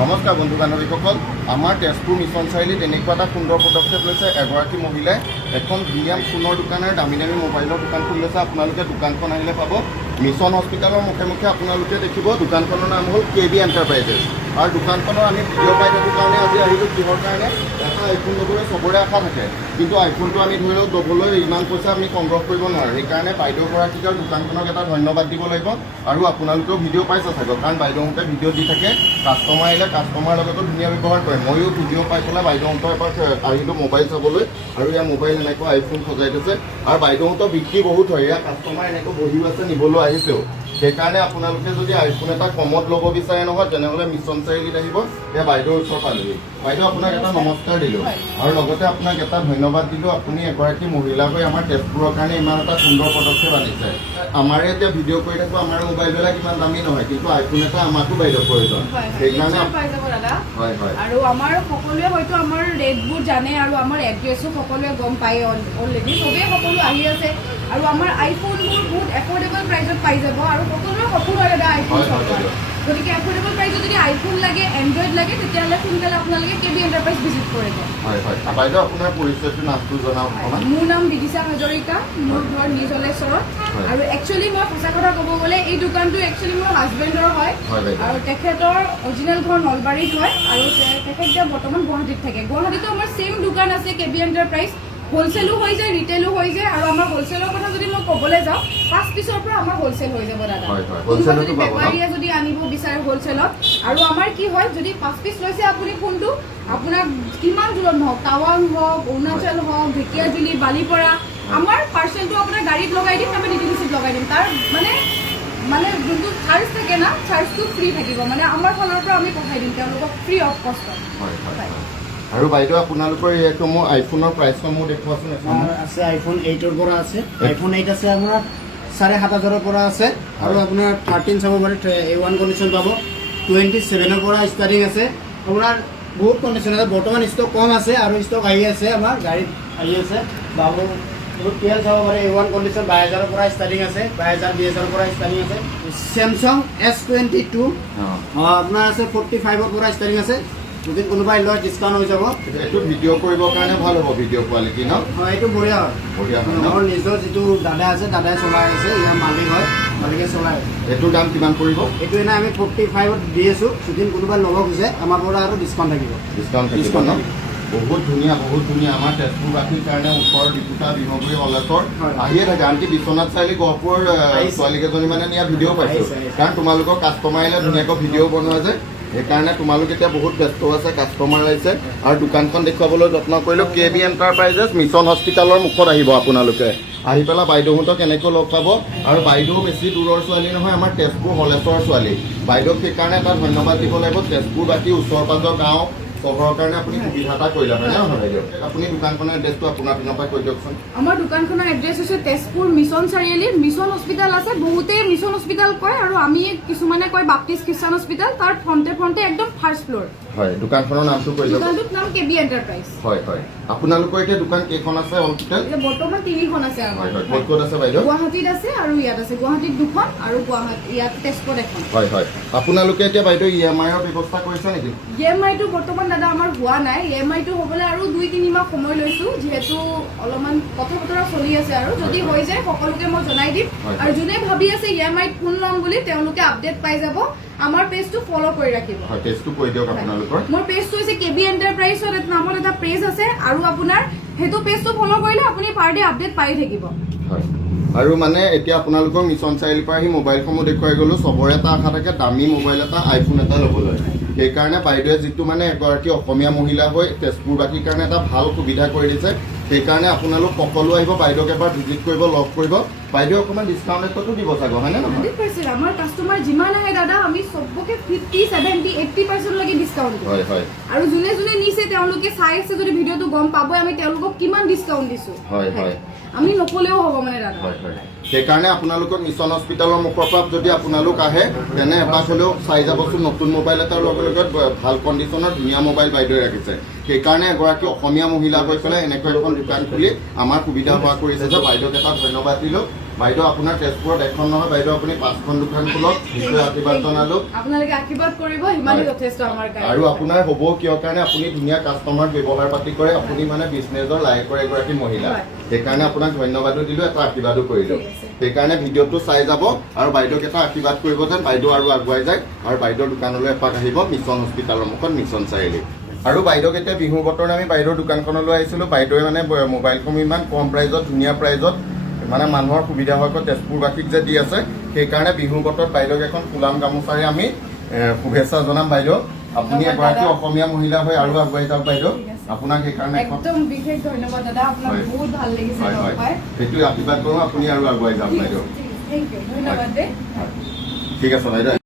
নমস্কাৰ বন্ধু বান্ধৱীসকল, আমাৰ তেজপুৰ মিছন চাৰিআলিত এনেকুৱা এটা সুন্দৰ পদক্ষেপ লৈছে। এগৰাকী মহিলাই এখন প্ৰিমিয়াম ফোনৰ দোকানৰ দামী মোবাইলৰ দোকান খুলি লৈছে। আপোনালোকে দোকানখন আহিলে পাব মিছন হস্পিটেলৰ মুখে মুখে আপোনালোকে দেখিব। দোকানখনৰ নাম হ'ল KB এণ্টাৰপ্ৰাইজেছ। আৰু দোকানখনৰ আমি ভিডিঅ' পাই থাকোঁ কাৰণে আজি আহিলোঁ। কিহৰ কাৰণে? এটা আইফোন ল'বলৈ চবৰে আশা থাকে, কিন্তু আইফোনটো আমি ধৰি লওক ল'বলৈ ইমান পইচা আমি সংগ্ৰহ কৰিব নোৱাৰোঁ। সেইকাৰণে বাইদেউগৰাকীক আৰু দোকানখনক এটা ধন্যবাদ দিব লাগিব। আৰু আপোনালোকেও ভিডিঅ' পাইছে চাগৈ, কাৰণ বাইদেউহঁতে ভিডিঅ' দি থাকে। কাষ্টমাৰ আহিলে কাষ্টমাৰৰ লগতো ধুনীয়া ব্যৱহাৰ কৰে। ময়ো ভিডিঅ' পাই পেলাই বাইদেউহঁতৰ এবাৰ আহিলোঁ মোবাইল চাবলৈ, আৰু ইয়াৰ মোবাইল এনেকুৱা আইফোন সজাই থৈছে। আৰু বাইদেউহঁতৰ বিক্ৰী বহুত হয়। ইয়াৰ কাষ্টমাৰ এনেকৈ বহিও আছে, নিবলৈ আহিছেও। সেইকাৰণে আপোনালোকে যদি আইফোন এটা কমত ল'ব বিচাৰে নহয়, তেনেহ'লে মিছন চাৰিআলিত আহিব। এয়া বাইদেউৰ ওচৰত পালোহি। বাইদেউ, আপোনাক এটা নমস্কাৰ দিলোঁ, আৰু লগতে আপোনাক এটা ধন্যবাদ দিলোঁ। আপুনি এগৰাকী মহিলা হৈ আমাৰ তেজপুৰৰ কাৰণে ইমান এটা সুন্দৰ পদক্ষেপ আনিছে। আমাৰে এতিয়া ভিডিঅ' কৰি থাকোঁ, আমাৰ মোবাইলবিলাক ইমান দামী নহয়, কিন্তু আইফোন এটা আমাকো বাইদেউ প্ৰয়োজন। সেইকাৰণে হয় হয়। আৰু আমাৰ সকলোৱে হয়তো আমাৰ ৰেটবোৰ জানে, আৰু আমাৰ এড্ৰেছো সকলোৱে গম পায় অলৰেডি। চবেই সকলো আহি আছে, আৰু আমাৰ আইফোনবোৰ বহুত এফৰ্ডেবল প্ৰাইচত পাই যাব। আৰু সকলোৰে সপোন হয় দাদা আইফোন চলোৱাৰ। গতিকে এফৰ্ডেবল প্ৰাইচত যদি আইফোন লাগে, এণ্ড্ৰইড লাগে, তেতিয়াহ'লে সোনকালে আপোনালোকে KB এণ্টাৰপ্ৰাইজ ভিজিট কৰিব। হয় হয়। বাইদেউ, আপোনাৰ পৰিচয়টো নামটো জনাওক। মোৰ নাম বিদিশা হাজৰিকা, মোৰ ঘৰ নিজলেশ্বৰত। আৰু একচুৱেলি মই সঁচা কথা ক'ব গ'লে এই দোকানটো একচুৱেলি মোৰ হাজবেণ্ডৰ হয়, আৰু তেখেতৰ অৰিজিনেল ঘৰ নলবাৰীত হয়, আৰু তেখেত এতিয়া বৰ্তমান গুৱাহাটীত থাকে। গুৱাহাটীতো আমাৰ ছেইম দোকান আছে KB এণ্টাৰপ্ৰাইজ। হোলচেলো হৈ যায়, ৰিটেইলো হৈ যায়। আৰু আমাৰ হোলচেলৰ কথা যদি মই ক'বলৈ যাওঁ, 5 পিছৰ পৰা আমাৰ হোলচেল হৈ যাব দাদা। কোনোবা যদি বেপাৰীয়ে যদি আনিব বিচাৰে হোলচেলত, আৰু আমাৰ কি হয়, যদি 5 পিচ লৈছে আপুনি ফোনটো, আপোনাক কিমান দূৰত নহওক, টাৱাং হওক, অৰুণাচল হওক, ঢেকীয়াজুলি, বালিপৰা, আমাৰ পাৰ্চেলটো আপোনাৰ গাড়ীত লগাই দিম, আমি DTDCত লগাই দিম। তাৰ মানে যোনটো চাৰ্জ থাকে না, চাৰ্জটো ফ্ৰী থাকিব। মানে আমাৰ ফালৰ পৰা আমি পঠাই দিম তেওঁলোকক ফ্ৰী অফ কষ্টত। আৰু বাইদেউ, আপোনালোকৰ এইসমূহ আইফোনৰ প্ৰাইচসমূহ দেখুৱাচোন। আছে আইফোন 8ৰ পৰা আছে। আইফোন 8 আছে আপোনাৰ 7,500ৰ পৰা আছে, আৰু আপোনাৰ 13 চাব পাৰে, A1 কণ্ডিশ্যন পাব। 27ৰ পৰা ষ্টাৰ্টিং আছে। আপোনাৰ বহুত কণ্ডিশ্যন আছে। বৰ্তমান ষ্টক কম আছে, আৰু ষ্টক আহি আছে, আমাৰ গাড়ীত আহি আছে। বাবু 12 চাব পাৰে, A1 কণ্ডিশ্যন 22,000ৰ পৰা ষ্টাৰ্টিং আছে, 22,000 20,000ৰ পৰা ষ্টাৰ্টিং আছে। চেমচাং S22 আপোনাৰ আছে 45ৰ পৰা ষ্টাৰ্টিং আছে। যদি কোনোবাই লয় ডিছকাউণ্ট হৈ যাব। এইটো ভিডিঅ' কৰিবৰ কাৰণে ভাল হ'ব, ভিডিঅ' কোৱালিটি ন? হয়, এইটো বঢ়িয়া হয়। বঢ়িয়া হয়। মোৰ নিজৰ যিটো দাদা আছে, দাদাই চলাই আছে, ইয়াৰ মালিক হয়, মালিকে চলাই। এইটোৰ দাম কিমান পৰিব? এইটো এনে আমি 45ত দি আছোঁ। যদি কোনোবাই ল'ব খোজে, আমাৰ পৰা আৰু ডিছকাউণ্ট থাকিব। ডিছকাউণ্ট থাকিব ন? বহুত ধুনীয়া, বহুত ধুনীয়া। আমাৰ তেজপুৰবাসীৰ কাৰণে ওচৰৰ ডিপুটা বিহগুৰি অলেশ্বৰ আহিয়ে থাকে। আনকি বিশ্বনাথ চাৰিআলি গহপুৰৰ ছোৱালীকেইজনী মানে নিয়া ভিডিঅ' পাইছোঁ, কাৰণ তোমালোকৰ কাষ্টমাৰ আহিলে ধুনীয়াকৈ ভিডিঅ' বনোৱা যায়। সেইকাৰণে তোমালোক এতিয়া বহুত ব্যস্ত আছে, কাষ্টমাৰ আহিছে। আৰু দোকানখন দেখুৱাবলৈ যত্ন কৰিলোঁ। KB এণ্টাৰপ্ৰাইজেছ মিছন হস্পিটেলৰ মুখত আহিব আপোনালোকে। আহি পেলাই বাইদেউহঁতক এনেকৈ লগ পাব। আৰু বাইদেউ বেছি দূৰৰ ছোৱালী নহয়, আমাৰ তেজপুৰ হলেশ্বৰৰ ছোৱালী। বাইদেউক সেইকাৰণে এটা ধন্যবাদ দিব লাগিব। তেজপুৰবাসী ওচৰ পাজৰ গাঁও চহৰৰ কাৰণে আপুনি সুবিধা এটা কৰিলে, হয় নে নহয় বাইদেউ? আপুনি দোকানখনৰ এড্ৰেছটো আপোনাৰ পিনৰ পৰা কৈ দিয়কচোন। আমাৰ দোকানখনৰ এড্ৰেছ হৈছে তেজপুৰ মিছন চাৰিআলিত। মিছন হস্পিটেল আছে, বহুতেই মিছন হস্পিটেল কয়, আৰু আমি কিছুমানে কয় বাপ্তিষ্ট খ্ৰীষ্টান হস্পিটেল। তাৰ ফ্ৰণ্টে একদম ফাৰ্ষ্ট ফ্ল'ৰ। হয়, দোকানখনৰ নামটো কৈ দিয়ক। দোকানটোৰ নাম KB এণ্টাৰপ্ৰাইজ। হয় হয়। আপোনালোকৰ এতিয়া দোকান কেইখন আছে? হস্পিটেল বৰ্তমান 3খন আছে আমাৰ। হয় হয়। ক'ত ক'ত আছে বাইদেউ? গুৱাহাটীত আছে, আৰু ইয়াত আছে। গুৱাহাটীত 2খন, আৰু ইয়াত তেজপুৰত 1খন। হয় হয়। আপোনালোকে এতিয়া বাইদেউ EMI-ৰ ব্যৱস্থা কৰিছে নেকি? EMI-টো বৰ্তমান দাদা আমাৰ হোৱা নাই। EMI-টো হ'বলৈ আৰু 2-3 মাহ সময় লৈছোঁ, যিহেতু অলপমান কথা বতৰা চলি আছে। আৰু যদি হৈ যায় সকলোকে মই জনাই দিম। আৰু যোনে ভাবি আছে EMI-ত ফোন ল'ম বুলি, তেওঁলোকে আপডেট পাই যাব। আমাৰ পেজটো ফ'ল' কৰি ৰাখিব। হয়, পেজটো কৈ দিয়ক আপোনালোকৰ। মোৰ পেজটো হৈছে KB এণ্টাৰপ্ৰাইজৰ নামত এটা পেজ আছে, আৰু আপোনাৰ সেইটো পেজটো ফ'ল' কৰিলে আপুনি পাৰ ডে আপডেট পাই থাকিব। হয়। আৰু মানে এতিয়া আপোনালোকৰ মিছন চাৰিআলিৰ পৰা আহি মোবাইলসমূহ দেখুৱাই গ'লোঁ। চবৰে এটা আশা থাকে দামী মোবাইল এটা, আইফোন এটা ল'বলৈ। সেইকাৰণে বাইদেৱে যিটো মানে এগৰাকী অসমীয়া মহিলা হৈ তেজপুৰবাসীৰ কাৰণে এটা ভাল সুবিধা কৰি দিছে। সেইকাৰণে আপোনালোক সকলো আহিব, বাইদেউক এবাৰ ভিজিট কৰিব, লগ কৰিব। বাইদেউ অকণমান ডিছকাউণ্ট ৰেটতো দিব চাগৈ, হয়নে নহয়? 100%। আমাৰ কাষ্টমাৰ যিমান আহে দাদা, আমি চবকে 50, 70, 80% লৈকে ডিছকাউণ্ট দিওঁ। হয় হয়। আৰু যোনে যোনে নিছে তেওঁলোকে চাই আছে, যদি ভিডিঅ'টো গম পাবই আমি তেওঁলোকক কিমান ডিছকাউণ্ট দিছোঁ। হয় হয়। আমি নক'লেও হ'ব মানে দাদা। হয় হয়। সেইকাৰণে আপোনালোকৰ মিছন হস্পিটেলৰ মুখৰ পৰা যদি আপোনালোক আহে, তেনে এপাক হ'লেও চাই যাবচোন। নতুন মোবাইল এটাৰ লগে লগে ভাল কণ্ডিশ্যনৰ ধুনীয়া মোবাইল বাইদেৱে ৰাখিছে। সেইকাৰণে এগৰাকী অসমীয়া মহিলা হৈ পেলাই এনেকৈ এখন দোকান খুলি আমাৰ সুবিধা হোৱা কৰিছে যে বাইদেউক এটা ধন্যবাদ দিলোঁ। বাইদেউ আপোনাৰ তেজপুৰত এখন নহয় বাইদেউ আপুনি 5খন দোকান খোলক নিশ্চয় আশীৰ্বাদ জনালোঁ আপোনালোকে আশীৰ্বাদ কৰিব ইমানেই যথেষ্ট আমাৰ কাৰণে আৰু আপোনাৰ হ'ব কিয় কাৰণে আপুনি ধুনীয়া কাষ্টমাৰ ব্যৱহাৰ পাতি কৰে আপুনি মানে বিজনেছৰ লাইকৰ এগৰাকী মহিলা সেইকাৰণে আপোনাক ধন্যবাদো দিলোঁ এটা আশীৰ্বাদো কৰিলোঁ সেইকাৰণে ভিডিঅ'টো চাই যাব আৰু বাইদেউক এটা আশীৰ্বাদ কৰিব যেন বাইদেউ আৰু আগুৱাই যায় আৰু বাইদেউৰ দোকানলৈ এপাক আহিব মিছন হস্পিটালৰ মুখত মিছন চাৰিআলি আৰু বাইদেউক এতিয়া বিহু বতৰ আমি বাইদেউৰ দোকানখনলৈ আহিছিলোঁ বাইদেৱে মানে মোবাইলসমূহ ইমান কম প্ৰাইজত ধুনীয়া প্ৰাইজত মানে মানুহৰ সুবিধা হোৱাকৈ তেজপুৰবাসীক যে দি আছে সেইকাৰণে বিহু বতৰত বাইদেউক এখন ফুলাম গামোচাৰে আমি শুভেচ্ছা জনাম বাইদেউ আপুনি এগৰাকী অসমীয়া মহিলা হৈ আৰু আগুৱাই যাওক বাইদেউ আপোনাক সেইকাৰণে একদম বিশেষ ধন্যবাদ দাদা আপোনাক বহুত ভাল লাগিছে লগ পাই সেইটোৱে আশীৰ্বাদ কৰোঁ আপুনি আৰু আগুৱাই যাওক বাইদেউ থেংক ইউ ধন্যবাদ দেই ঠিক আছে বাইদেউ